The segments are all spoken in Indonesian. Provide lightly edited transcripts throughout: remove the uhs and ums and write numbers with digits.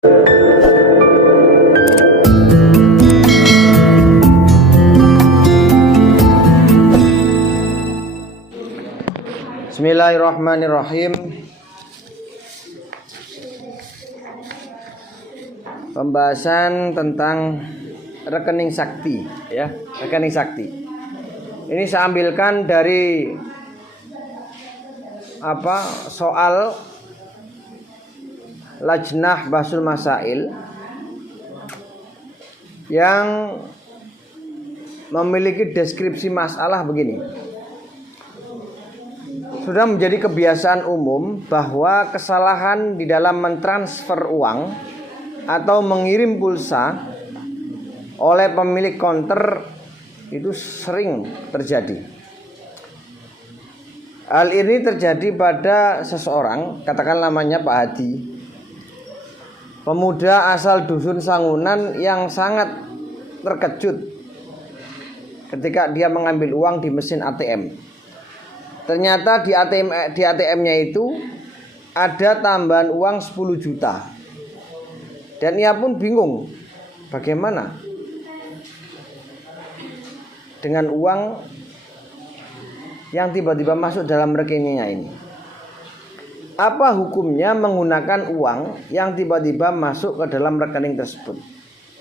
Bismillahirrahmanirrahim. Pembahasan tentang rekening sakti, ya, rekening sakti. Ini saya ambilkan dari soal Lajnah Bahsul Masail yang memiliki deskripsi masalah begini. Sudah menjadi kebiasaan umum bahwa kesalahan di dalam mentransfer uang atau mengirim pulsa oleh pemilik konter itu sering terjadi. Hal ini terjadi pada seseorang, katakan namanya Pak Hadi, pemuda asal dusun Sangunan yang sangat terkejut ketika dia mengambil uang di mesin ATM. Ternyata di ATM-nya itu ada tambahan uang 10 juta. Dan ia pun bingung bagaimana dengan uang yang tiba-tiba masuk dalam rekeningnya ini. Apa hukumnya menggunakan uang yang tiba-tiba masuk ke dalam rekening tersebut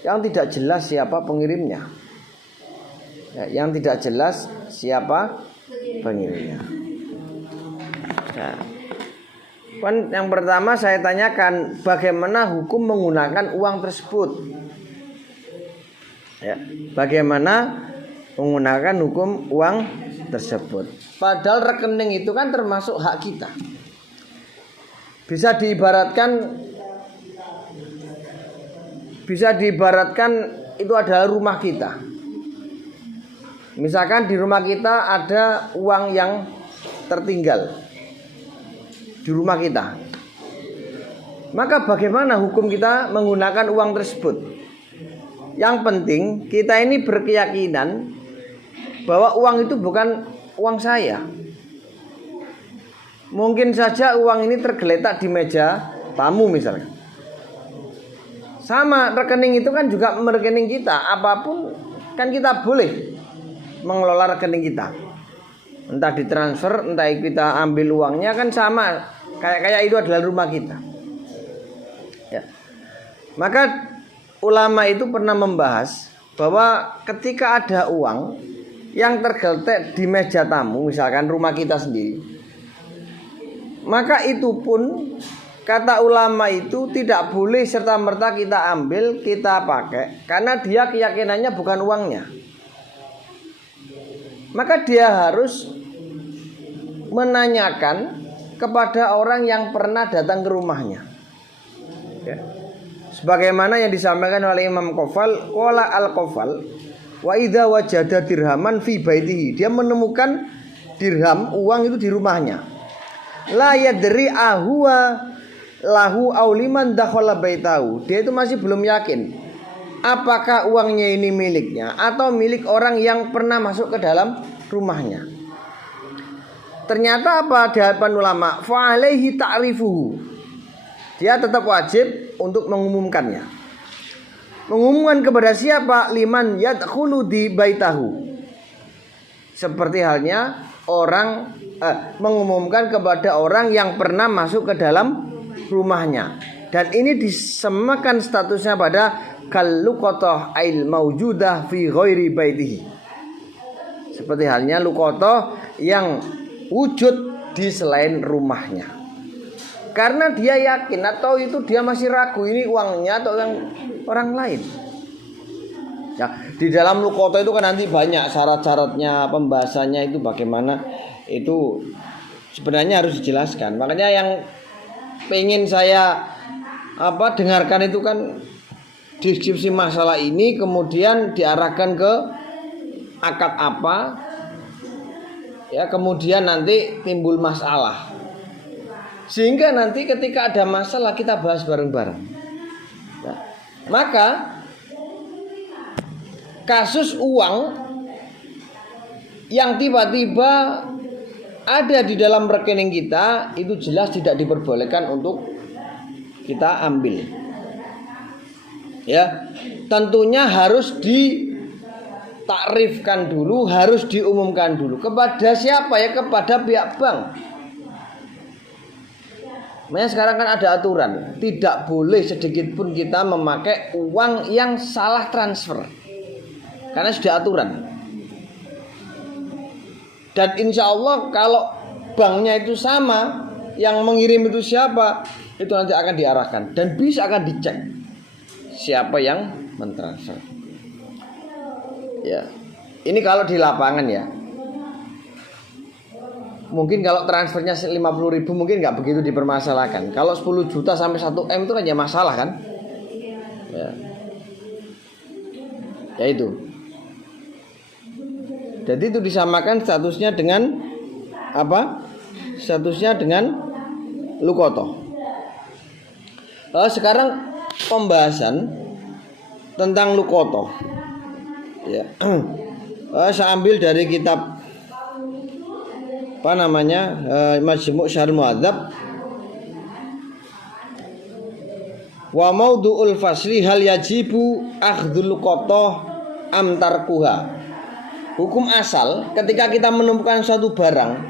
yang tidak jelas siapa pengirimnya, yang tidak jelas siapa pengirimnya. Nah, yang pertama saya tanyakan bagaimana hukum menggunakan uang tersebut. Ya, bagaimana menggunakan hukum uang tersebut? Padahal rekening itu kan termasuk hak kita. Bisa diibaratkan itu adalah rumah kita. Misalkan di rumah kita ada uang yang tertinggal di rumah kita, maka bagaimana hukum kita menggunakan uang tersebut? Yang penting kita ini berkeyakinan bahwa uang itu bukan uang saya. Mungkin saja uang ini tergeletak di meja tamu misalnya. Sama, rekening itu kan juga rekening kita. Apapun kan kita boleh mengelola rekening kita. Entah ditransfer, entah kita ambil uangnya, kan sama. Kayak itu adalah rumah kita. Ya. Maka ulama itu pernah membahas bahwa ketika ada uang yang tergeletak di meja tamu, misalkan rumah kita sendiri, maka itu pun kata ulama itu tidak boleh serta-merta kita ambil, kita pakai, karena dia keyakinannya bukan uangnya. Maka dia harus menanyakan kepada orang yang pernah datang ke rumahnya, ya. Sebagaimana yang disampaikan oleh Imam Qofal, qala al-Qofal, wa idza wajada dirhaman fi baitihi. Dia menemukan dirham, uang itu di rumahnya. La yadri ahwa lahu aw liman dakhala baitahu. Dia itu masih belum yakin apakah uangnya ini miliknya atau milik orang yang pernah masuk ke dalam rumahnya. Ternyata apa di hadapan ulama? Fa alaihi ta'rifuhu. Dia tetap wajib untuk mengumumkannya. Mengumumkan kepada siapa? Liman yadkhulu di baitahu. Seperti halnya mengumumkan kepada orang yang pernah masuk ke dalam rumahnya. Dan ini disemakan statusnya pada kalluqatah ail maujudah fi ghairi baitihi. Seperti halnya luqatah yang wujud di selain rumahnya. Karena dia yakin atau itu dia masih ragu ini uangnya atau yang orang lain. Ya, di dalam luqatah itu kan nanti banyak syarat-syaratnya, pembahasannya itu bagaimana, itu sebenarnya harus dijelaskan. Makanya yang pengen saya dengarkan itu kan deskripsi masalah ini, kemudian diarahkan ke akad apa, ya, kemudian nanti timbul masalah, sehingga nanti ketika ada masalah kita bahas bareng-bareng. Nah, maka kasus uang yang tiba-tiba ada di dalam rekening kita itu jelas tidak diperbolehkan untuk kita ambil. Ya, tentunya harus ditakrifkan dulu, harus diumumkan dulu. Kepada siapa ya? Kepada pihak bank. Makanya sekarang kan ada aturan, tidak boleh sedikit pun kita memakai uang yang salah transfer, karena sudah aturan. Dan insya Allah kalau banknya itu sama, yang mengirim itu siapa, itu nanti akan diarahkan dan bisa akan dicek siapa yang mentransfer. Ya, ini kalau di lapangan ya. Mungkin kalau transfernya 50.000 mungkin nggak begitu dipermasalahkan. Kalau 10 juta sampai 1 M itu kan ya masalah kan? Ya itu. Jadi itu disamakan statusnya dengan apa? Statusnya dengan lukoto. Sekarang pembahasan tentang lukoto. Ya. Saya ambil dari kitab apa namanya, Majmu' Syarh Mu'adzab. Wa maudhu'ul fasli hal yajibu akhdhul luqatah am tarkuha. Hukum asal ketika kita menemukan suatu barang,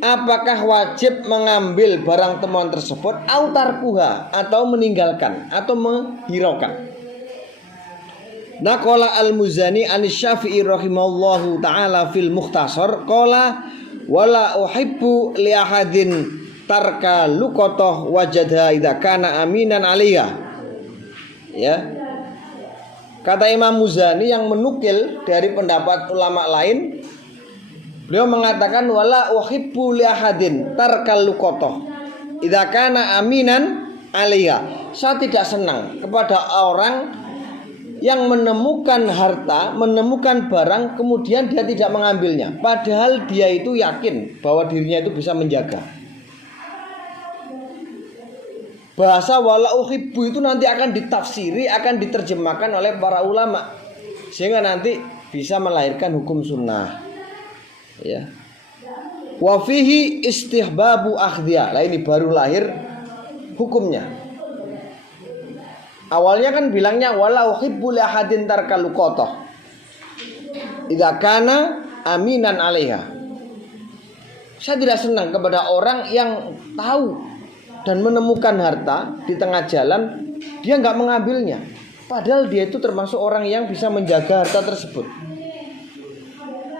apakah wajib mengambil barang temuan tersebut au tarkuha, atau meninggalkan atau menghiraukan. Naqala al-Muzani an-Syafi'i rahimallahu ta'ala fil Mukhtasar qala wala uhibbu li ahadin tarka luqatah wajadha idza kana aminan 'alaiha. Ya. Kata Imam Muzani yang menukil dari pendapat ulama lain, beliau mengatakan wala uhibbu li ahadin tarkal luqatah idza kana aminan 'alaiha. Saya tidak senang kepada orang yang menemukan harta, menemukan barang, kemudian dia tidak mengambilnya, padahal dia itu yakin bahwa dirinya itu bisa menjaga. Bahasa wala uhibbu itu nanti akan ditafsiri, akan diterjemahkan oleh para ulama, sehingga nanti bisa melahirkan hukum sunnah. Ya. Wa fihi istihbabu akhdiyah. Lah ini baru lahir hukumnya. Awalnya kan bilangnya wala uhibbu li ahadin tarkal luqatah idza kana aminan 'alaiha. Saya tidak senang kepada orang yang tahu dan menemukan harta di tengah jalan, dia enggak mengambilnya, padahal dia itu termasuk orang yang bisa menjaga harta tersebut.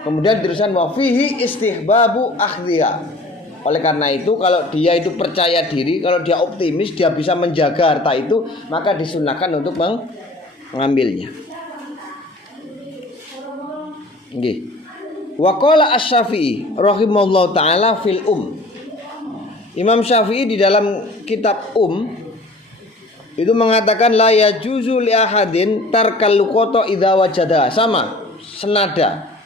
Kemudian tulisan wa fihi istihbabu akhdhiha. Oleh karena itu kalau dia itu percaya diri, kalau dia optimis, dia bisa menjaga harta itu, maka disunahkan untuk mengambilnya. Nggih. Wa qala asy-Syafi'i rahimallahu taala fil Imam Syafi'i di dalam kitab itu mengatakan la yajuzu li ahadin tarkal luqata idza wajada. Sama, senada.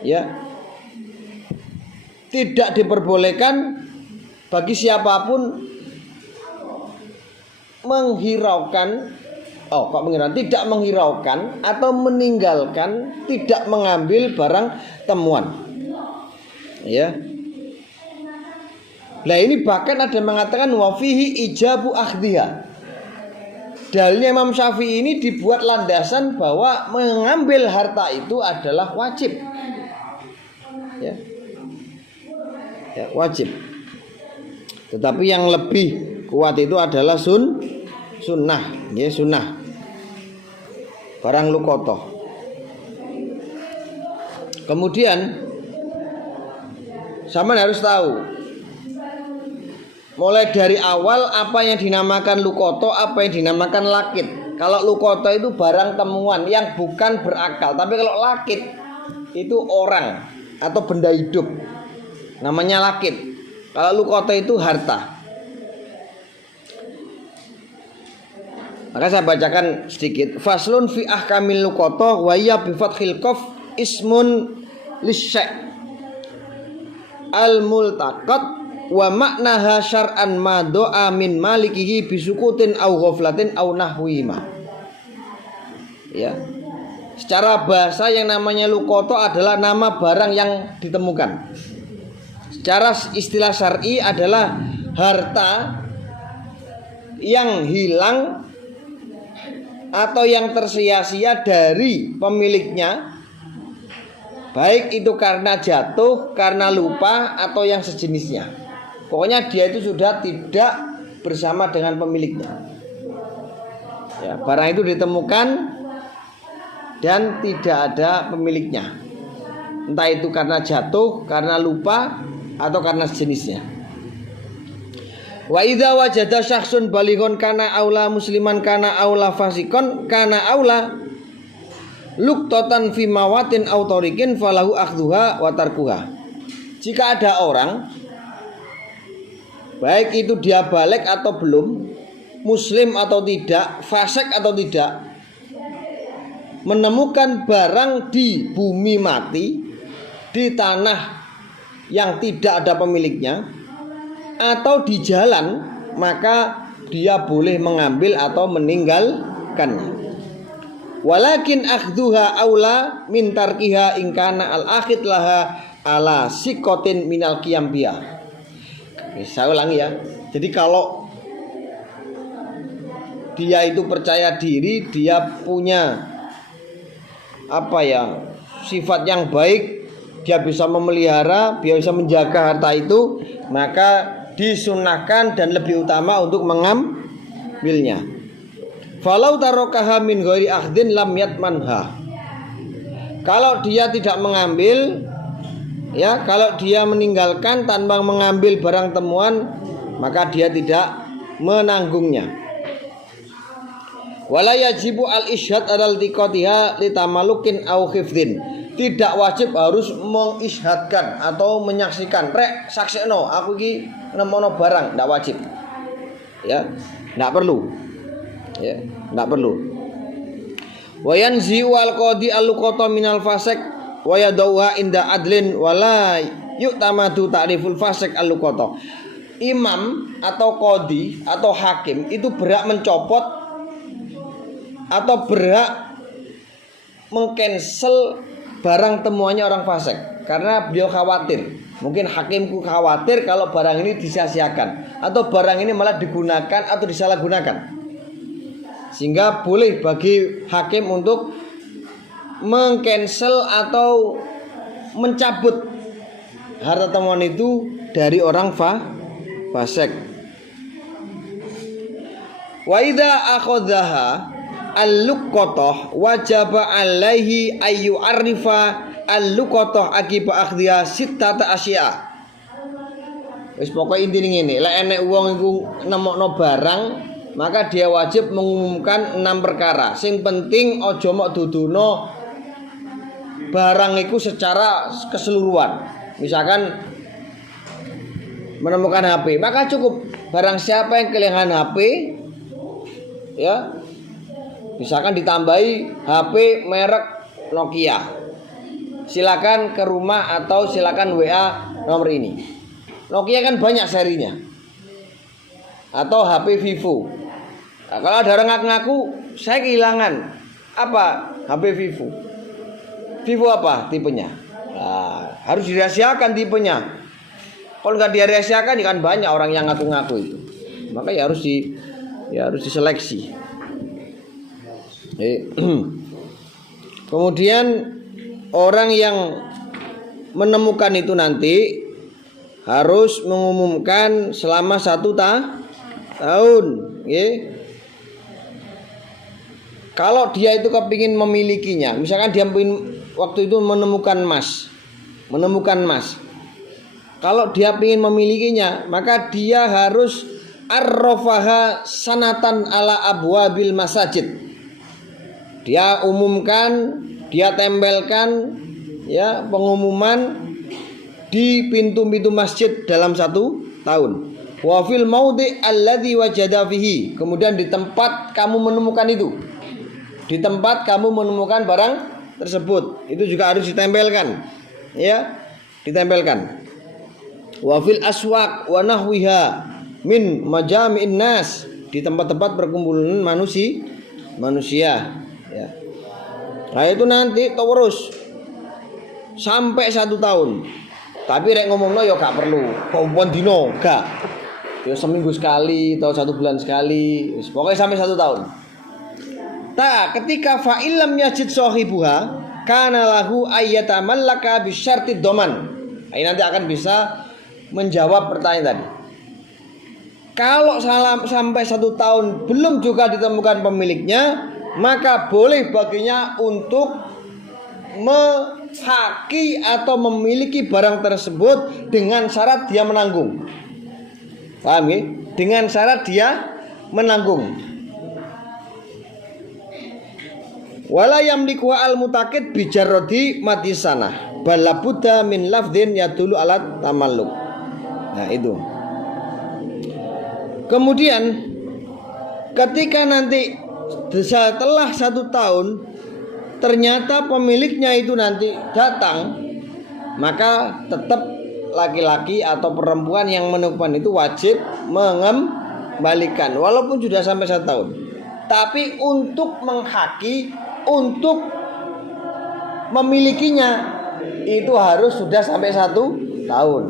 Ya. Tidak diperbolehkan bagi siapapun tidak menghiraukan atau meninggalkan, tidak mengambil barang temuan. Ya. Nah ini bahkan ada mengatakan wa fihi ijabu akhdhiha. Dalilnya Imam Syafi'i ini dibuat landasan bahwa mengambil harta itu adalah wajib. Ya. Ya, wajib. Tetapi yang lebih kuat itu adalah sunnah, ya sunnah. Barang luqatah. Kemudian sama harus tahu mulai dari awal apa yang dinamakan luqatah, apa yang dinamakan lakit. Kalau luqatah itu barang temuan yang bukan berakal, tapi kalau lakit itu orang atau benda hidup. Namanya lakit. Kalau luqatah itu harta. Maka saya bacakan sedikit. Faslun fi ahkamil luqatah wa ya bi fathil qaf ismun lisyai' al multaqat wa maknaha syar'an ma do'a min malikihi bisukutin au ghaflatin au nahwima. Ya. Secara bahasa yang namanya luqatah adalah nama barang yang ditemukan. Secara istilah syar'i adalah harta yang hilang atau yang tersia-sia dari pemiliknya, baik itu karena jatuh, karena lupa, atau yang sejenisnya. Pokoknya dia itu sudah tidak bersama dengan pemiliknya. Ya, barang itu ditemukan dan tidak ada pemiliknya. Entah itu karena jatuh, karena lupa, atau karena sejenisnya. Wa idza wajada syakhsun balighun kana aula musliman kana aula fasikon kana aula luqtatan fi mawatin aw tariqin falahu akhdhuha wa tarkuha. Jika ada orang, baik itu dia balik atau belum, muslim atau tidak, fasik atau tidak, menemukan barang di bumi mati, di tanah yang tidak ada pemiliknya, atau di jalan, maka dia boleh mengambil atau meninggalkannya. Walakin akhdhuha aula min tarkiha in kana al akhid laha ala sikotin minal qiyam biha. Saya ulangi ya. Jadi kalau dia itu percaya diri, dia punya sifat yang baik, dia bisa memelihara, dia bisa menjaga harta itu, maka disunahkan dan lebih utama untuk mengambilnya. Falau tarokaha min ghairi akhdin lam yatmanha. Kalau dia tidak mengambil, ya, kalau dia meninggalkan tanpa mengambil barang temuan, maka dia tidak menanggungnya. Wala yajibu al-isyhad alal tiqatiha litamalukin au khifdin. Tidak wajib harus mengisyhadkan atau menyaksikan. Rek saksekno, aku iki nemono barang, tidak wajib. Ya, tidak perlu. Ya, tidak perlu. Wa yanzi wal qadi al-luqata minal fasik wa yadauha inda adlin wala yu'tamadu ta'riful fasik al-luqata. Imam atau qadi atau hakim itu berhak mencopot atau berhak mengcancel barang temuannya orang fasik, karena beliau khawatir, mungkin hakimku khawatir kalau barang ini disia-siakan atau barang ini malah digunakan atau disalahgunakan, sehingga boleh bagi hakim untuk mengcancel atau mencabut harta temuan itu dari orang fasik. Wa idza akhadhaha al-luqatah wajaba alaihi ayu arifa al-luqatah akiba akhdhiha sittata asya. Wis pokoke intine ngene, lek enek wong iku nemokno barang, maka dia wajib mengumumkan 6 perkara. Sing penting aja mok duduno barang iku secara keseluruhan. Misalkan menemukan HP, maka cukup barang siapa yang kehilangan HP, ya, misalkan ditambahi HP merek Nokia, silakan ke rumah atau silakan WA nomor ini. Nokia kan banyak serinya. Atau HP Vivo. Nah, kalau ada orang ngaku-ngaku saya kehilangan apa HP Vivo. Vivo apa tipenya? Nah, harus dirahasiakan tipenya. Kalau nggak dirahasiakan kan banyak orang yang ngaku-ngaku itu. Maka ya harus diseleksi. Kemudian orang yang menemukan itu nanti harus mengumumkan selama 1 tahun. Kalau dia itu kepingin memilikinya, misalkan dia waktu itu menemukan emas. Kalau dia ingin memilikinya, maka dia harus arrafaha sanatan ala abwabil masajid. Dia umumkan, dia tempelkan, ya, pengumuman di pintu-pintu masjid dalam 1 tahun. Wa fil maudhi alladzi wajada fihi. Kemudian di tempat kamu menemukan itu, di tempat kamu menemukan barang tersebut, itu juga harus ditempelkan, ya, ditempelkan. Wa fil aswaq wa nahwiha min majami'in nas, di tempat-tempat perkumpulan manusia. Ya. Nah itu nanti terus sampai 1 tahun. Tapi rek ngomongno ya gak perlu kompon dino, gak. Ya seminggu sekali atau 1 bulan sekali, pokoknya sampai 1 tahun. ketika fa'ilam yajid sahibuha kana lahu ayyatamallaka bisyartid doman. Ini nanti akan bisa menjawab pertanyaan tadi. Kalau sampai 1 tahun belum juga ditemukan pemiliknya, maka boleh baginya untuk menghaki atau memiliki barang tersebut dengan syarat dia menanggung. Paham ya? Dengan syarat dia menanggung. Wala yamliku al-mutakid bijarrodi matisana balabudda min lafdin yadulu alat tamalluk. Nah itu. Kemudian ketika nanti setelah 1 tahun ternyata pemiliknya itu nanti datang, maka tetap laki-laki atau perempuan yang menemukan itu wajib mengembalikan walaupun sudah sampai 1 tahun. Tapi untuk menghaki, untuk memilikinya itu harus sudah sampai 1 tahun.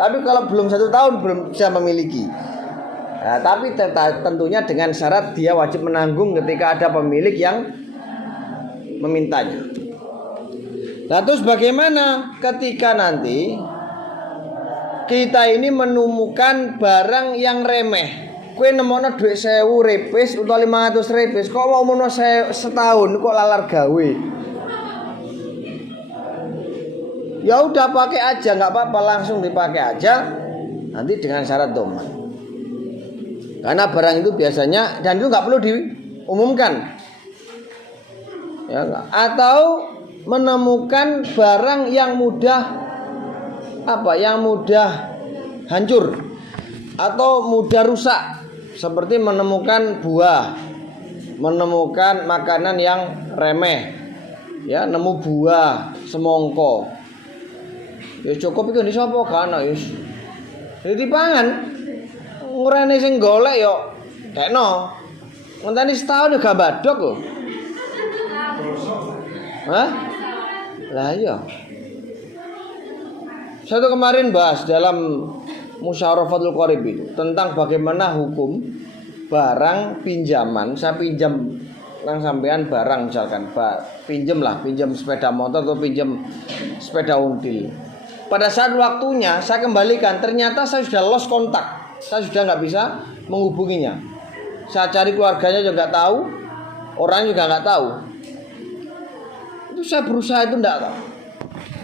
Tapi kalau belum 1 tahun belum bisa memiliki. Nah, tapi tentunya dengan syarat dia wajib menanggung ketika ada pemilik yang memintanya. Nah, terus bagaimana ketika nanti kita ini menemukan barang yang remeh? Kue nemono duit 1000 repis atau 500 repis, kok mau mono setahun kok lalar gawe? Ya udah pakai aja, nggak apa-apa, langsung dipakai aja. Nanti dengan syarat doman. Karena barang itu biasanya dan itu nggak perlu diumumkan, ya, atau menemukan barang yang mudah yang mudah hancur atau mudah rusak, seperti menemukan buah, menemukan makanan yang remeh, ya, nemu buah semongko, ya cukup itu di sopo kan, jadi pangan. Ngurane sing golek yo tekno. Ngenteni setahun juga badok lho. Hah? Lah iya. Saya tuh kemarin bahas dalam Musyarafatul Qorib itu tentang bagaimana hukum barang pinjaman. Saya pinjam nang sampean barang misalkan, pinjam sepeda motor atau pinjam sepeda until. Pada saat waktunya saya kembalikan, ternyata saya sudah lost kontak. Saya sudah nggak bisa menghubunginya. Saya cari keluarganya juga nggak tahu, orang juga nggak tahu. Itu saya berusaha itu nggak tahu.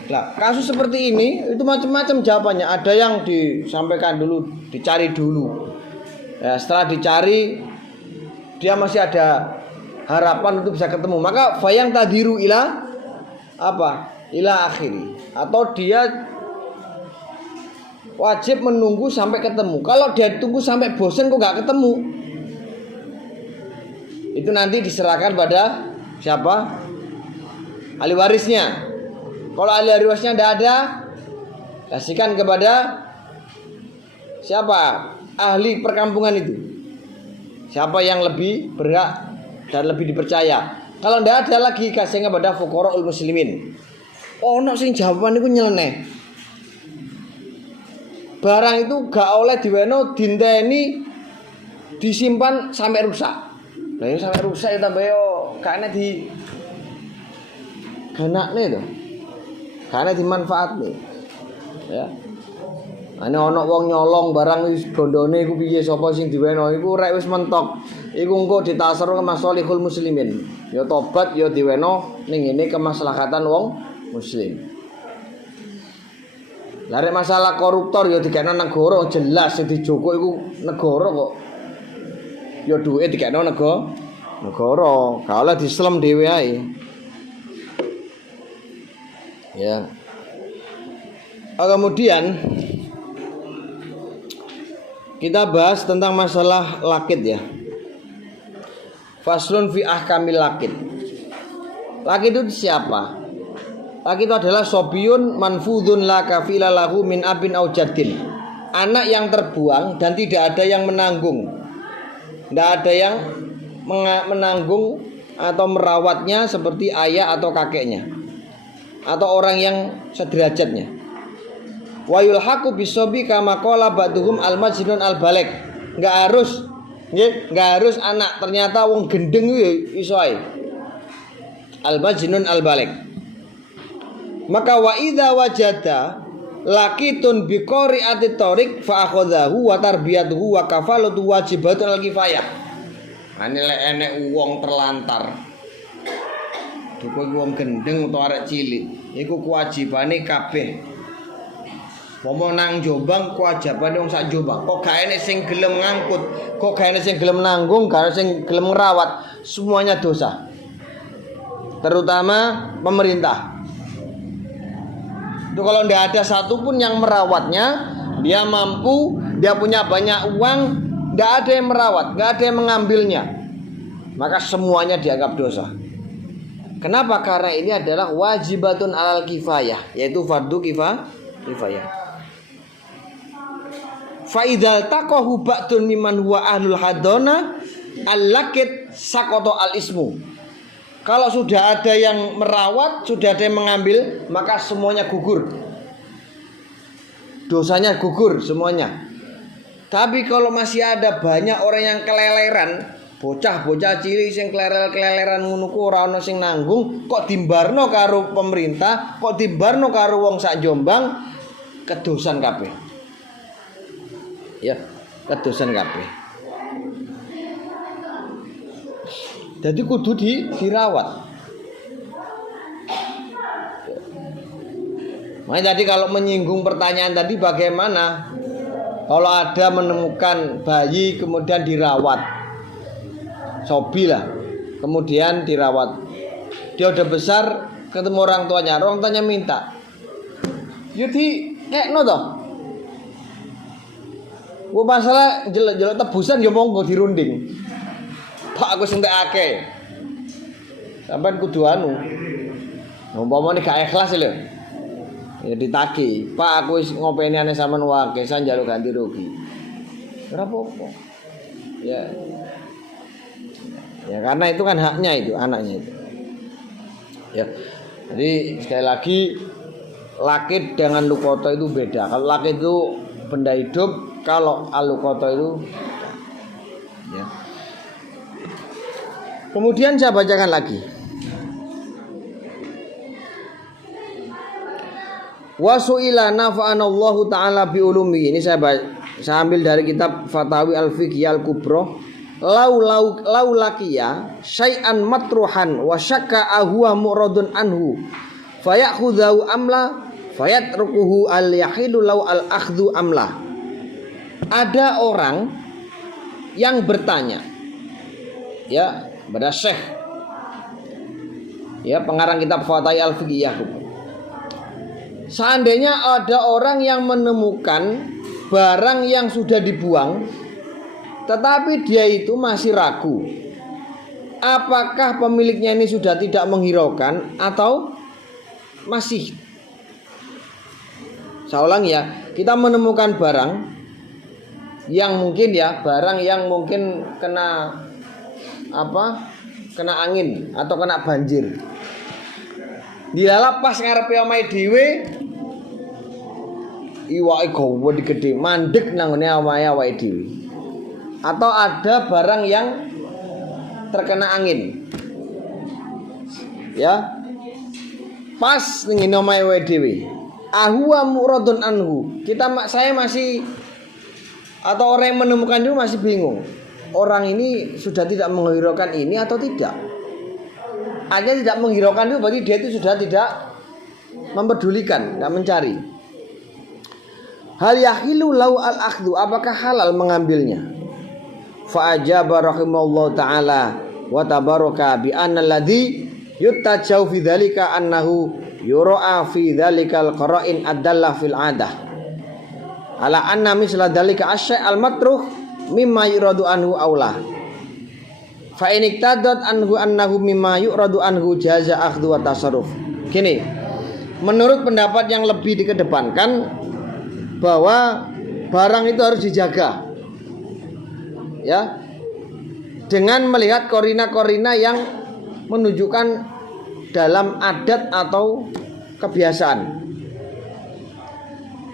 Nah, kasus seperti ini itu macam-macam jawabannya. Ada yang disampaikan dulu, dicari dulu. Ya, setelah dicari, dia masih ada harapan untuk bisa ketemu. Maka fayang tadiru ila akhiri. Atau dia wajib menunggu sampai ketemu. Kalau dia tunggu sampai bosan kok nggak ketemu, itu nanti diserahkan pada siapa? Ahli warisnya. Kalau ahli warisnya tidak ada, kasihkan kepada siapa? Ahli perkampungan itu. Siapa yang lebih berhak dan lebih dipercaya. Kalau tidak ada lagi, kasihnya kepada fuqaraul muslimin. Oh, no sing jawaban itu nyeleneh. Barang itu gak oleh diweno dinteni disimpan sampai rusak. Lah ya sampai rusak ya tambah yo gak di ganakne to. Gak dimanfaatne. Ya. Ane ana wong nyolong barang wis gondone iku piye sapa sing diweno iku rek wis mentok. Iku engko ditasar ke masalihul muslimin. Ya tobat ya diweno ning ngene kemaslahatan wong muslim. Lare masalah koruptor ya dikene negara jelas sing dijoko iku negara kok. Ya duwe dikene negara. Gak oleh dislem dhewe ae. Ya. Kemudian kita bahas tentang masalah lakit ya. Faslun fi ahkamil lakit. Lakit itu siapa? Laki itu adalah sobiun manfudun la kafila lahu min abin au jadin. Anak yang terbuang dan tidak ada yang menanggung. Tidak ada yang menanggung atau merawatnya seperti ayah atau kakeknya atau orang yang sederajatnya. Wa yulhaqu bisobi kama qala ba'duhum al-majnun al-baligh. Enggak harus Nggih, nggak harus anak, ternyata wong gendeng kuwi iso ae. Al-majnun al-balik. Maka wa idza wajada lakitun bi qari'ati tariq fa akhadhahu wa tarbiyatuhu wa kafalatu wajibatun al-kifayah. Ane lek enek wong terlantar. Duko wong gendeng utawa arek cilik, iku kewajibane kabeh. Pomo nang Jombang kewajibane wong sak Jombang. Kok gak enek sing gelem ngangkut, kok gak enek sing gelem nanggung, gak enek sing gelem ngerawat, semuanya dosa. Terutama pemerintah. Itu kalau tidak ada satupun yang merawatnya, dia mampu, dia punya banyak uang, tidak ada yang merawat, tidak ada yang mengambilnya, maka semuanya dianggap dosa. Kenapa? Karena ini adalah wajibatun alal kifayah, yaitu fardu kifayah. Fa idzal taqahu ba'dun mimman huwa ahlul hadana al-lakit saqata al-ismu. Kalau sudah ada yang merawat, sudah ada yang mengambil, maka semuanya gugur. Dosanya gugur semuanya. Tapi kalau masih ada banyak orang yang keleleran, bocah-bocah cilik sing keleleran ngono ku ora ana sing nanggung, kok dimbarno karo pemerintah, kok dimbarno karo wong sak Jombang, kedosan kabeh. Ya, kedosan kabeh. Jadi kudu dirawat. Makanya tadi kalau menyinggung pertanyaan tadi bagaimana kalau ada menemukan bayi kemudian dirawat, sobi lah, kemudian dirawat, dia udah besar ketemu orang tuanya minta, yudi no toh, gua masalah jelek tebusan ya monggo dirunding. Pak aku sentek akeh. Sampeyan kudu anu. Umpamane gak ikhlas lho. Ya ditagih. Pak aku wis ngopeni ane sampean wae, san njaluk ganti rugi. Ora apa-apa. Ya. Ya karena itu kan haknya itu, anaknya itu. Ya. Jadi sekali lagi lakit dengan lukoto itu beda. Kalau lakit itu benda hidup, kalau alukoto itu ya. Kemudian saya bacakan lagi. Wasu'ila nafa'anallahu ta'ala biulumi. Ini saya ambil dari kitab Fatawi Al-Fiqhiyah Al-Kubra. Lau laqiya syai'an matruhan wa syakka ahwa muradun anhu fayakhudhu amla fayatrukuhu al-yahilu lau al-akhdhu amla. Ada orang yang bertanya, ya, pada Syekh, ya, pengarang kitab Fatawi Al-Fiqhiyah. Seandainya ada orang yang menemukan barang yang sudah dibuang, tetapi dia itu masih ragu, apakah pemiliknya ini sudah tidak menghiraukan atau masih. Saya ulang ya, kita menemukan barang yang mungkin ya, barang yang mungkin kena angin atau kena banjir. Dilala pas ngarepe omahe dhewe, iwake gawe gede mandek nang ngene omahe awake dhewe. Atau ada barang yang terkena angin. Ya. Pas ning ngene omahe awake dhewe. Ahwa muradun anhu. Saya masih, atau orang yang menemukan itu masih bingung. Orang ini sudah tidak menghiraukan ini atau tidak. Artinya tidak menghiraukan itu berarti dia itu sudah tidak mempedulikan, tidak mencari. Hal yahilu lau al-akhdhu, apakah halal mengambilnya? Fa ajaba rahimallahu taala wa tabaraka bi anna alladhi yutajau fi dzalika annahu yura'a fi dzalikal qara'in adalla fil adah. Ala anna misla dzalika asy' al-matruh mimma yuradu anhu aula. Fa in iktadat anhu annahu mimma yuradu anhu jaza akhdhu wa tasarruf. Gini, menurut pendapat yang lebih dikedepankan bahwa barang itu harus dijaga. Ya. Dengan melihat korina-korina yang menunjukkan dalam adat atau kebiasaan.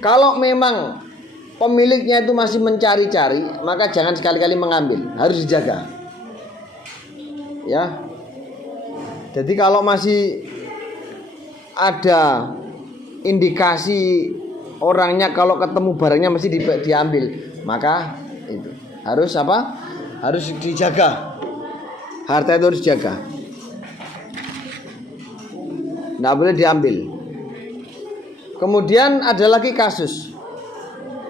Kalau memang pemiliknya itu masih mencari-cari, maka jangan sekali-kali mengambil, harus dijaga. Ya. Jadi kalau masih ada indikasi orangnya, kalau ketemu barangnya mesti diambil, maka itu harus apa? Harus dijaga. Harta itu harus dijaga. Nggak boleh diambil. Kemudian ada lagi kasus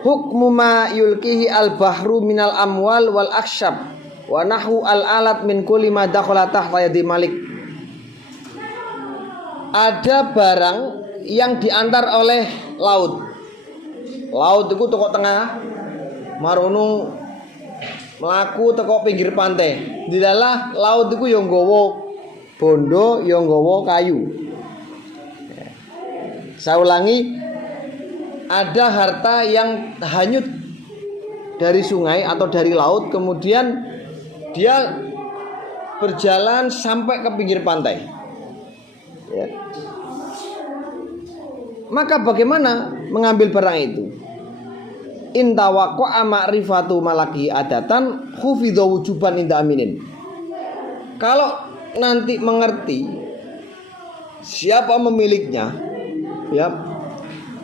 hukmu ma yulkihi al-bahru minal amwal wal akshab wa nahu al-alat min kulli ma dakhala tahta yadi malik. Ada barang yang diantar oleh laut. Laut itu teko tengah, marunung melaku teko pinggir pantai. Di dalam laut itu yang nggawa bondo, yang nggawa kayu. Saya ulangi, ada harta yang hanyut dari sungai atau dari laut, kemudian dia berjalan sampai ke pinggir pantai. Ya. Maka bagaimana mengambil barang itu? Intawaqa'a ma'rifatu malaki adatan khufidha wujuban inda aminin. Kalau nanti mengerti siapa pemiliknya, ya,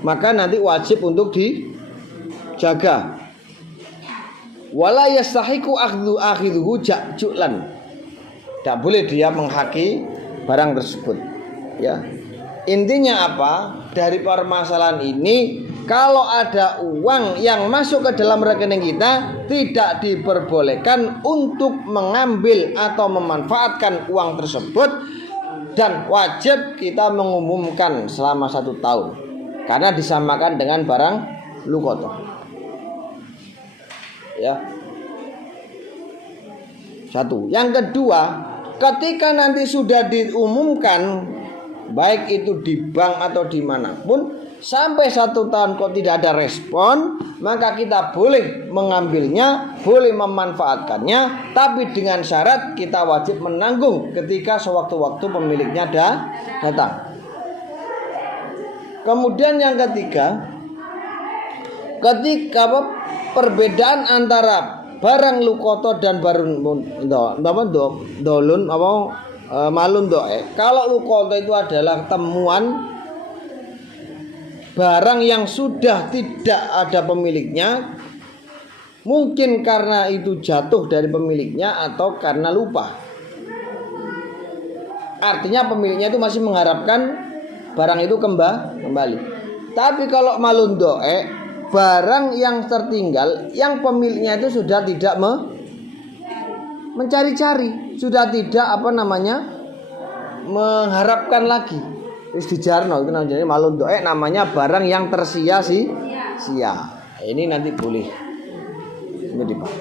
maka nanti wajib untuk dijaga. Wala yastahiqu akhidhuhu ja'julan. Tidak boleh dia menghaki barang tersebut. Ya. Intinya apa? Dari permasalahan ini, kalau ada uang yang masuk ke dalam rekening kita, tidak diperbolehkan untuk mengambil atau memanfaatkan uang tersebut, dan wajib kita mengumumkan selama 1 tahun, karena disamakan dengan barang luqatah. Ya. Satu. Yang kedua, ketika nanti sudah diumumkan, baik itu di bank atau dimanapun, sampai 1 tahun kok tidak ada respon, maka kita boleh mengambilnya, boleh memanfaatkannya, tapi dengan syarat kita wajib menanggung ketika sewaktu-waktu pemiliknya datang. Kemudian yang ketiga, ketika perbedaan antara barang luqatah dan barang dolun malun doe. Kalau luqatah itu adalah temuan barang yang sudah tidak ada pemiliknya, mungkin karena itu jatuh dari pemiliknya atau karena lupa. Artinya pemiliknya itu masih mengharapkan barang itu kembali. Tapi kalau malun doe, barang yang tertinggal yang pemiliknya itu sudah tidak mencari-cari, sudah tidak mengharapkan lagi. Wis dijarno itu namanya malun doe, namanya barang yang tersia-sia. Ini nanti boleh. Ini Pak.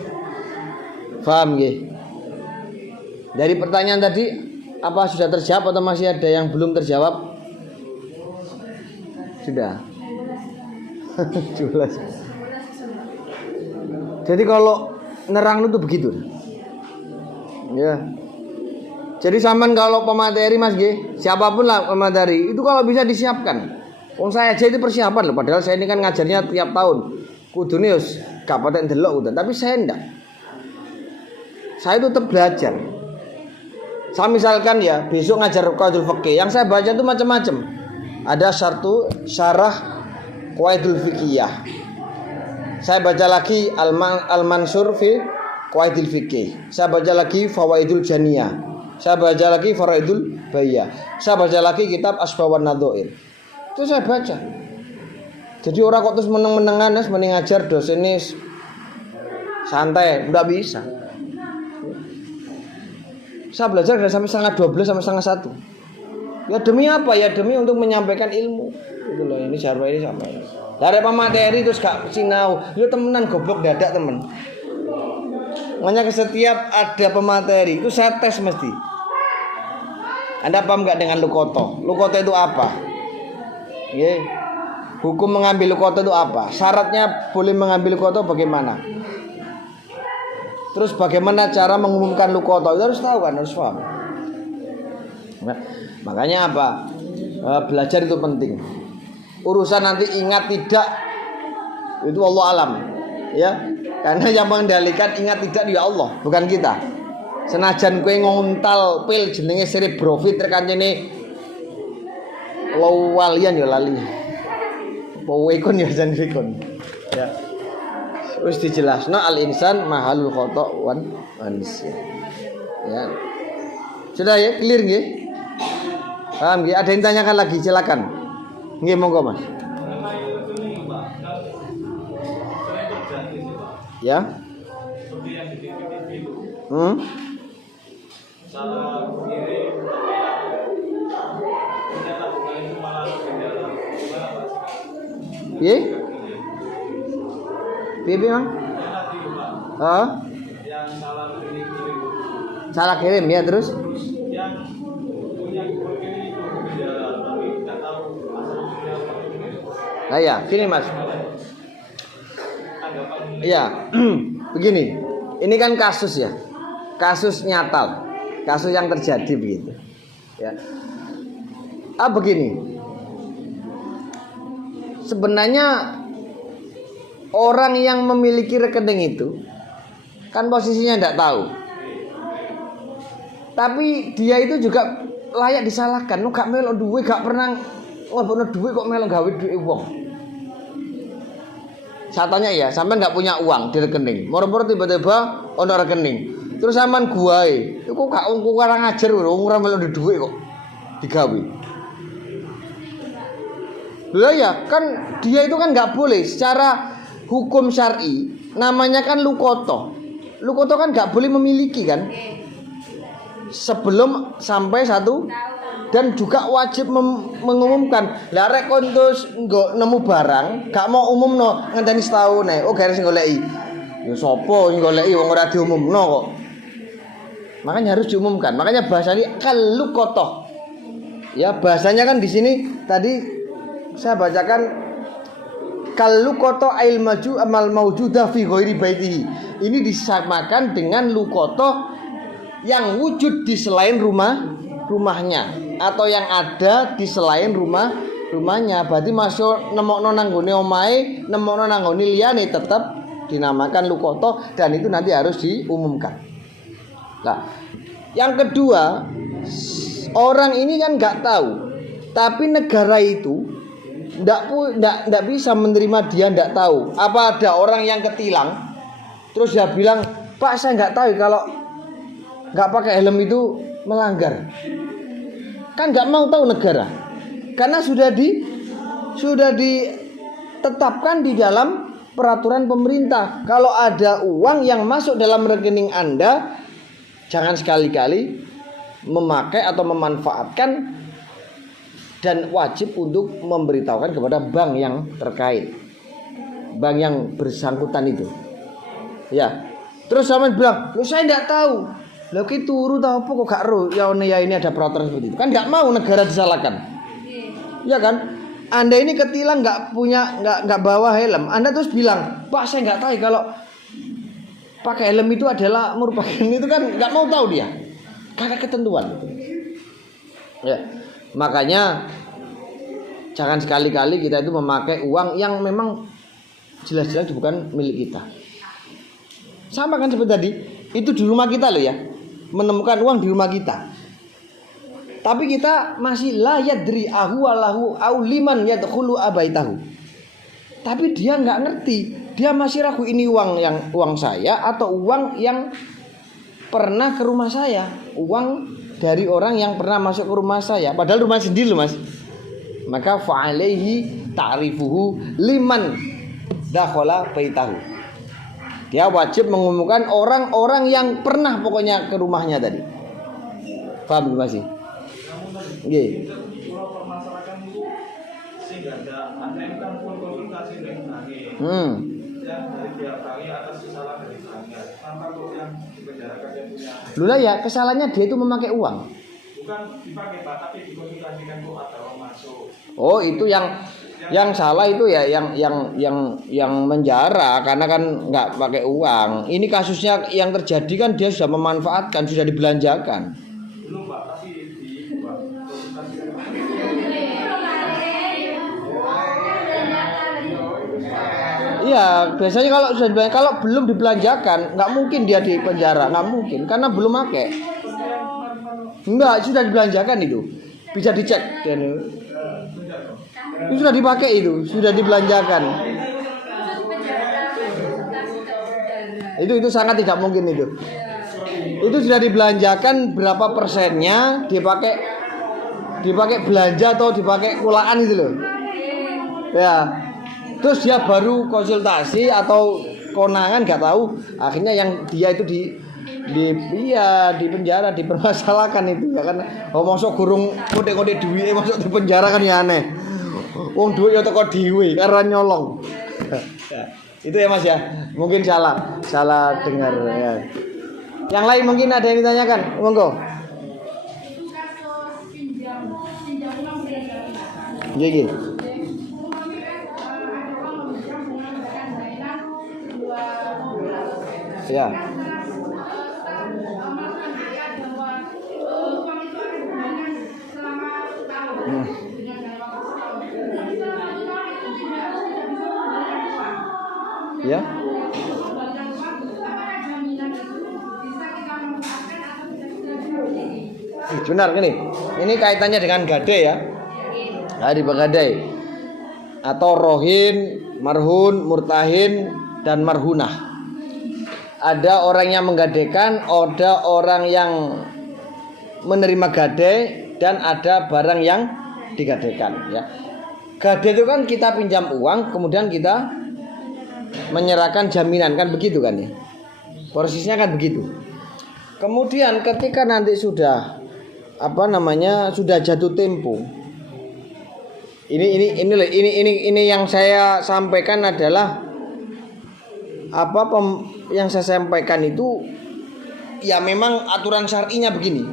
Paham nggih? Dari pertanyaan tadi apa sudah terjawab atau masih ada yang belum terjawab? Sudah. Jelas. Jadi kalau nerang itu begitu. Ya. Jadi sampean kalau pemateri Mas G, siapapun lah pemateri, itu kalau bisa disiapkan. Wong saya aja itu persiapan loh, padahal saya ini kan ngajarnya tiap tahun. Kudune wis gak patek ndelok udah, tapi saya enggak. Saya itu tetap belajar. Saya misalkan ya, besok ngajar Qawaidul Fiqh, yang saya baca itu macam-macam. Ada syarah Qawaidul Fiqhiyah. Saya baca lagi Al-Mansur fi Qawaidul Fiqh. Saya baca lagi Fawaidul Janiyah. Saya baca lagi Faraidul Bayya. Saya baca lagi kitab Asbawan Nadhair. Itu saya baca. Jadi orang kok terus meneng-menengan mending ngajar dosen ini santai, enggak bisa. Saya belajar dari sampai setengah 12 sampai setengah 1. Ya demi apa? Ya demi untuk menyampaikan ilmu. Itu loh, ini jarwa ini sama. Dari pemateri terus gak sinau. Lu temenan goblok dadak temen. Makanya setiap ada pemateri itu saya tes mesti. Anda paham nggak dengan luqatah? Luqatah itu apa? Yeah. Hukum mengambil luqatah itu apa? Syaratnya boleh mengambil luqatah bagaimana? Terus bagaimana cara mengumumkan luqatah? Itu harus tahu kan, harus paham. Nah, makanya apa? Belajar itu penting. Urusan nanti ingat tidak Itu Allah alam. Ya. Karena yang mengendalikan ingat tidak ya Allah, bukan kita. Senajan kowe ngontal pil jenenge cerebrofit rekancene lawalian ya lali. Powekon ya jan fikon. Ya. Wis dijelasno al insan mahalul khata wan manusia. Ya. Sudah ya, clear nggih? Paham nggih? Ada yang tanyakan lagi, silakan. Nggih, monggo Mas. Ya. Ye? Piye Bang? Salah kirim ya terus? Nah ya, gini Mas. Iya, begini. Ini kan kasus ya, kasus nyata, kasus yang terjadi begitu. Ya. Begini. Sebenarnya orang yang memiliki rekening itu kan posisinya tidak tahu. Tapi dia itu juga layak disalahkan. Lu gak melok duit, gak pernah ngobokno duit kok melok gawe duit wong. Satanya ya, sampean gak punya uang di rekening. Moro-moro tiba-tiba ono rekening. Terus sampean guae, iku gak kurang ajar wong ora melok duit kok digawe. Lah ya, kan dia itu kan nggak boleh secara hukum syar'i, namanya kan lukoto. Lukoto kan nggak boleh memiliki kan, sebelum sampai satu, dan juga wajib mengumumkan. Lah rek kontus nggak nemu barang, gak mau umumno ngenteni setahun nih. Oh garis goleki. Ya sopo sing goleki wong ora diumumno kok. Makanya harus diumumkan. Makanya bahasanya kal lukoto. Ya bahasanya kan di sini tadi saya bacakan kalukoto ail maju amal maujudah fi ghairi baitihi. Ini disamakan dengan lukoto yang wujud di selain rumahnya atau yang ada di selain rumahnya. Berarti masuk nemokno nanggone omahe, nemokno nanggone liyane tetap dinamakan lukoto dan itu nanti harus diumumkan. Nah, yang kedua, orang ini kan nggak tahu, tapi negara itu Nggak bisa menerima dia nggak tahu. Apa ada orang yang ketilang terus dia bilang, Pak saya nggak tahu kalau nggak pakai helm itu melanggar. Kan nggak mau tahu negara, karena sudah ditetapkan di dalam peraturan pemerintah. Kalau ada uang yang masuk dalam rekening Anda, jangan sekali-kali memakai atau memanfaatkan, dan wajib untuk memberitahukan kepada bank yang terkait, bank yang bersangkutan itu. Ya. Terus sama bilang, "Loh saya enggak tahu." Lah ki turu ta apa kok gak ro? Ya ini ada peraturan seperti itu. Kan enggak mau negara disalahkan. Ya kan? Anda ini ketilang enggak bawa helm. Anda terus bilang, "Pak saya enggak tahu kalau pakai helm itu adalah merupakan itu," kan enggak mau tahu dia. Karena ketentuan. Ya. Makanya jangan sekali-kali kita itu memakai uang yang memang jelas-jelas bukan milik kita. Sama kan seperti tadi, itu di rumah kita loh ya, menemukan uang di rumah kita. Tapi kita masih la yadri ahwalahu au liman yadkhulu abaitahu. Tapi dia nggak ngerti, dia masih ragu ini uang saya atau uang yang pernah ke rumah saya, uang dari orang yang pernah masuk ke rumah saya, padahal rumah sendiri loh Mas. Maka fa'alaihi ta'rifuhu liman dakhala baitahu. Dia wajib mengumumkan orang-orang yang pernah pokoknya ke rumahnya tadi. Paham Mas? Nggih. Kalau permasalahan itu sehingga ada yang kan konsultasi dengan yang dari pihak kami atas kesalahan dari kami. Tanpa kok yang dibicarakan yang punya. Lula ya kesalahannya dia itu memakai uang. Bukan dipakai Pak, tapi dikonsultasikan kok ada orang masuk. Oh itu yang salah itu ya yang menjara karena kan nggak pakai uang. Ini kasusnya yang terjadi kan dia sudah memanfaatkan, sudah dibelanjakan. Belum Pak, tapi Iya, biasanya kalau sudah kalau belum dibelanjakan, nggak mungkin dia di penjara, nggak mungkin, karena belum pakai. Enggak, sudah dibelanjakan itu, bisa dicek. Itu sudah dipakai itu, sudah dibelanjakan. Itu sangat tidak mungkin itu. Itu sudah dibelanjakan berapa persennya dipakai belanja atau dipakai kulaan itu loh. Ya. Terus dia baru konsultasi atau konangan nggak tahu, akhirnya yang dia itu di penjara, dipermasalahkan itu ya kan. Oh mosok gurung kode-kode duit masuk di penjara kan ya aneh. Wong duit ya teko dhewe karena nyolong. Itu ya Mas ya. Mungkin salah dengar ya. Yang lain mungkin ada yang ditanyakan, monggo. Gini. Ya. Ya. Benar gini. Ini kaitannya dengan gade ya. Hari bergadai atau rohin, marhun, murtahin dan marhunah. Ada orang yang menggadekan, ada orang yang menerima gade, dan ada barang yang digadekan ya. Gade itu kan kita pinjam uang, kemudian kita menyerahkan jaminan, kan begitu kan ya. Prosesnya kan begitu. Kemudian ketika nanti sudah sudah jatuh tempo. Ini yang saya sampaikan adalah yang saya sampaikan itu ya memang aturan syar'inya begini.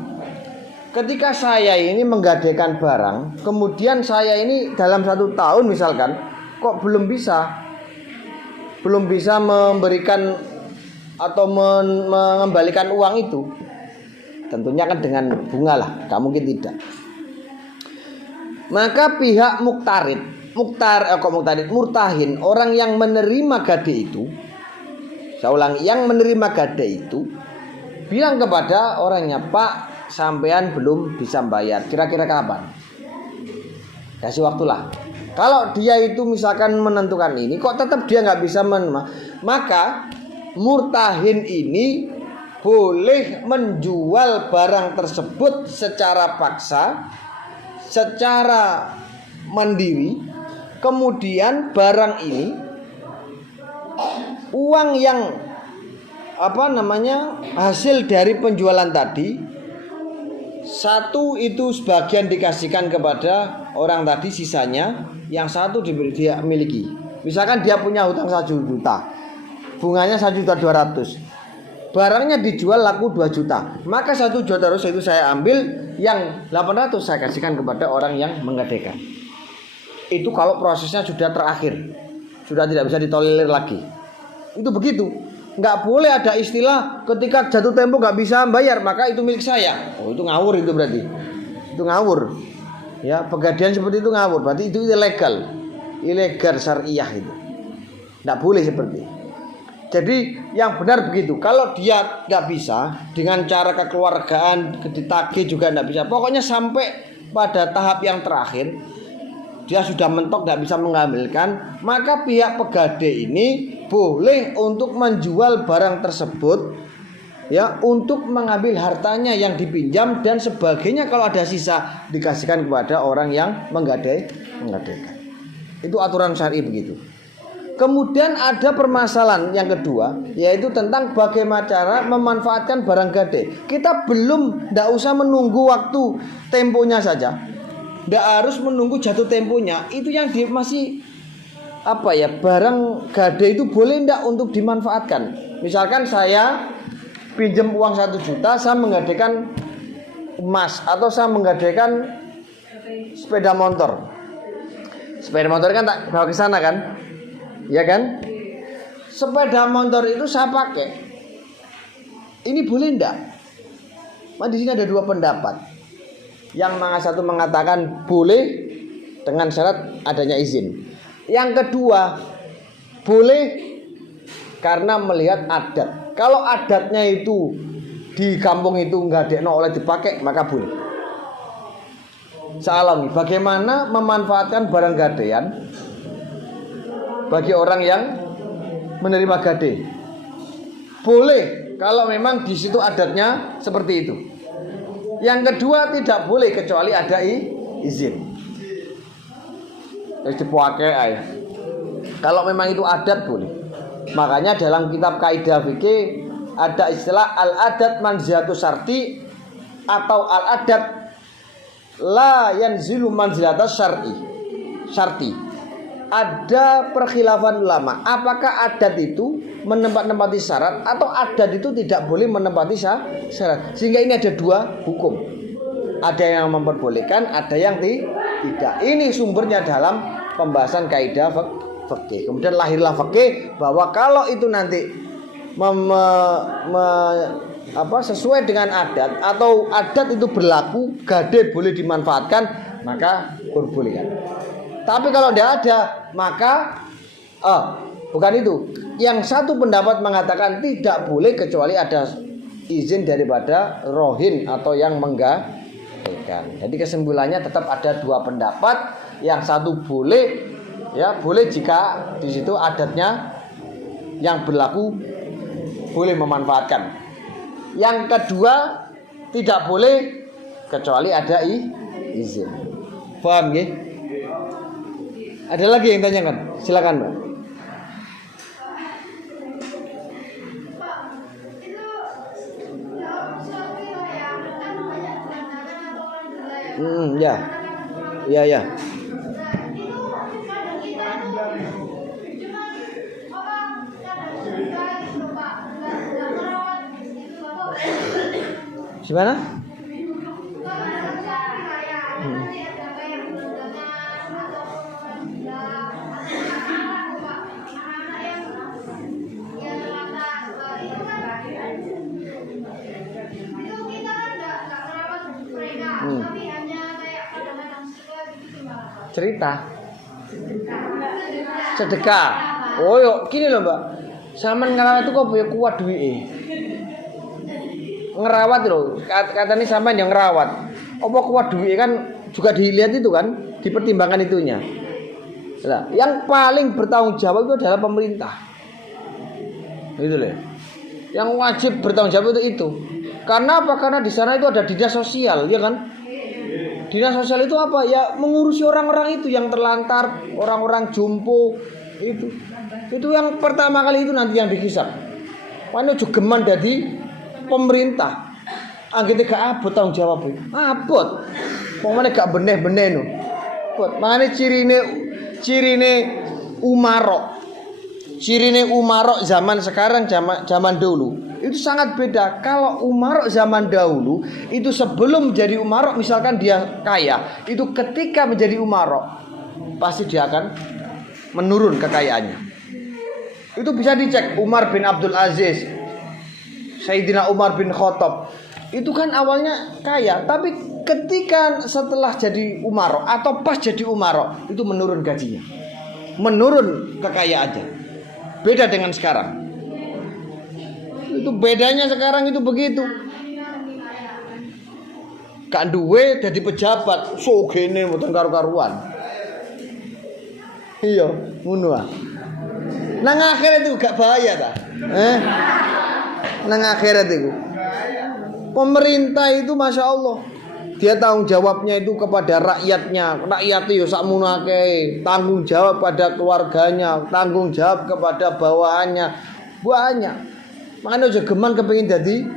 Ketika saya ini menggadekan barang, kemudian saya ini dalam 1 tahun misalkan kok belum bisa memberikan atau mengembalikan uang itu, tentunya kan dengan bunga lah, gak mungkin tidak. Maka pihak murtahin, orang yang menerima gade itu, saya ulangi, yang menerima gade itu bilang kepada orangnya, Pak, sampean belum bisa bayar, kira-kira kapan? Kasih waktulah. Kalau dia itu misalkan menentukan ini, kok tetap dia nggak bisa maka murtahin ini boleh menjual barang tersebut secara paksa, secara mandiri. Kemudian barang ini, uang yang hasil dari penjualan tadi, satu itu sebagian dikasihkan kepada orang tadi, sisanya yang satu dia miliki. Misalkan dia punya hutang 1 juta, bunganya 1.200.000, barangnya dijual laku 2 juta, maka 1.200.000 itu saya ambil, yang 800 saya kasihkan kepada orang yang menggadekan. Itu kalau prosesnya sudah terakhir, sudah tidak bisa ditolerir lagi. Itu begitu. Nggak boleh ada istilah ketika jatuh tempo nggak bisa bayar maka itu milik saya. Oh, itu ngawur, itu berarti. Itu ngawur. Ya, pegadaian seperti itu ngawur. Berarti itu ilegal syariah itu. Nggak boleh seperti itu. Jadi yang benar begitu. Kalau dia nggak bisa dengan cara kekeluargaan, ditagih juga nggak bisa. Pokoknya sampai pada tahap yang terakhir, dia sudah mentok nggak bisa mengambilkan, maka pihak pegade ini boleh untuk menjual barang tersebut ya, untuk mengambil hartanya yang dipinjam dan sebagainya. Kalau ada sisa dikasihkan kepada orang yang menggadaikan. Itu aturan syar'i begitu. Kemudian ada permasalahan yang kedua, yaitu tentang bagaimana cara memanfaatkan barang gade. Kita tidak usah menunggu waktu temponya saja, tidak harus menunggu jatuh temponya. Itu yang masih barang gade itu boleh tidak untuk dimanfaatkan. Misalkan saya pinjam uang 1 juta, saya menggadaikan emas atau saya menggadaikan sepeda motor. Sepeda motor kan tak bawa ke sana kan? Ya kan? Sepeda motor itu saya pakai. Ini boleh enggak? Di sini ada 2 pendapat. Yang satu mengatakan boleh dengan syarat adanya izin. Yang kedua, Boleh karena melihat adat. Kalau adatnya itu di kampung itu nggak ada oleh dipakai, maka boleh. Sealami bagaimana memanfaatkan barang gadaian bagi orang yang menerima gade. Boleh kalau memang di situ adatnya seperti itu. Yang kedua tidak boleh kecuali ada izin. Wis dipakai ae. Kalau memang itu adat boleh. Makanya dalam kitab kaidah fikih ada istilah al-adat manzilatu syarti atau al-adat la yanzilu manzilata syarti. Ada perkhilafan ulama, apakah adat itu menempati syarat atau adat itu tidak boleh menempati syarat. Sehingga ini ada dua hukum. Ada yang memperbolehkan, ada yang tidak. Ini sumbernya dalam pembahasan kaidah fikih. Kemudian lahirlah fikih bahwa kalau itu nanti sesuai dengan adat atau adat itu berlaku, gade boleh dimanfaatkan, maka diperbolehkan. Tapi kalau tidak ada, maka bukan itu. Yang satu pendapat mengatakan tidak boleh kecuali ada izin daripada rohin atau yang menggadaikan. Jadi kesimpulannya tetap ada dua pendapat. Yang satu boleh, ya boleh jika di situ adatnya yang berlaku boleh memanfaatkan. Yang kedua tidak boleh kecuali ada izin. Paham ya? Ada lagi yang tanyakan? Silakan, Mbak. Ya. Gimana? Cerita sedekah. Oh yuk gini loh Mbak, sampean ngerawat itu kok punya kuat duit ngerawat loh, katanya sampean yang ngerawat apa kuat duit kan juga dilihat itu kan, dipertimbangkan itunya. Nah, yang paling bertanggung jawab itu adalah pemerintah, gitu loh. Yang wajib bertanggung jawab itu. Karena apa? Karena di sana itu ada dinas sosial, ya kan? Dinas sosial itu apa? Ya mengurusi orang-orang itu yang terlantar, orang-orang jompo itu. Itu yang pertama kali itu nanti yang dikisah. Mana juga geman dari pemerintah. Anggite gak abot tanggung jawab. Abot. Pokoknya gak benih-benih no. Abot. Makanya cirine umarok. Cirine umarok zaman sekarang zaman dulu itu sangat beda. Kalau umarok zaman dahulu itu sebelum jadi umarok, misalkan dia kaya, itu ketika menjadi umarok pasti dia akan menurun kekayaannya. Itu bisa dicek. Umar bin Abdul Aziz, Sayyidina Umar bin Khattab, itu kan awalnya kaya, tapi ketika setelah jadi umarok atau pas jadi umarok itu menurun gajinya, menurun kekayaannya. Beda dengan sekarang. Itu bedanya sekarang itu begitu. Gak duwe dadi pejabat, sogene mboten karu-karuan. Iya, ngono ah. Nang akhirat itu gak bahaya ta? Nang akhirat itu. Pemerintah itu Masya Allah, dia tanggung jawabnya itu kepada rakyatnya. Rakyat itu sakmono akeh, tanggung jawab pada keluarganya, tanggung jawab kepada bawahannya. Banyak. Makanya aja geman kepengin dadi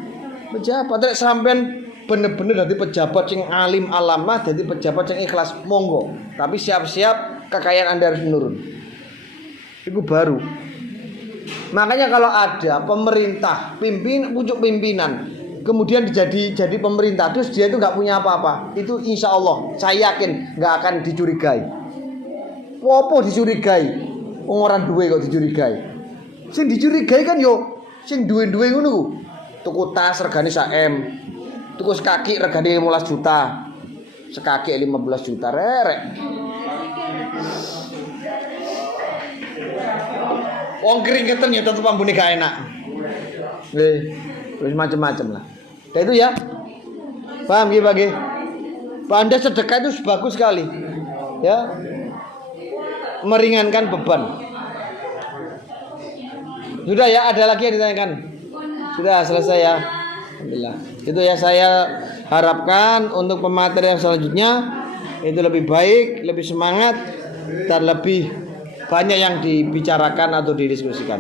pejabat. Rek sampean bener-bener dadi pejabat sing alim alamah, dadi pejabat sing ikhlas, monggo. Tapi siap-siap kekayaan Anda harus menurun. Itu baru. Makanya kalau ada pemerintah, pucuk pimpinan, kemudian jadi pemerintah, terus dia itu nggak punya apa-apa, itu insya Allah saya yakin nggak akan dicurigai. Apa dicurigai? Orang duwe kok dicurigai. Sing dicurigai kan yo sing duwe-duwe ngono. Tuku tas regane 1M, tuku sekaki regane 15 juta, sekaki 15 juta rerek. Wong keringetan ya tetep ambune gak enak. Terus macam-macam lah. Dan itu ya. Paham nggih, Pak nggih? Anda sedekah itu bagus sekali. Ya. Meringankan beban. Sudah ya, ada lagi yang ditanyakan? Sudah selesai ya. Alhamdulillah. Itu ya, saya harapkan untuk pemateri yang selanjutnya itu lebih baik, lebih semangat dan lebih banyak yang dibicarakan atau didiskusikan.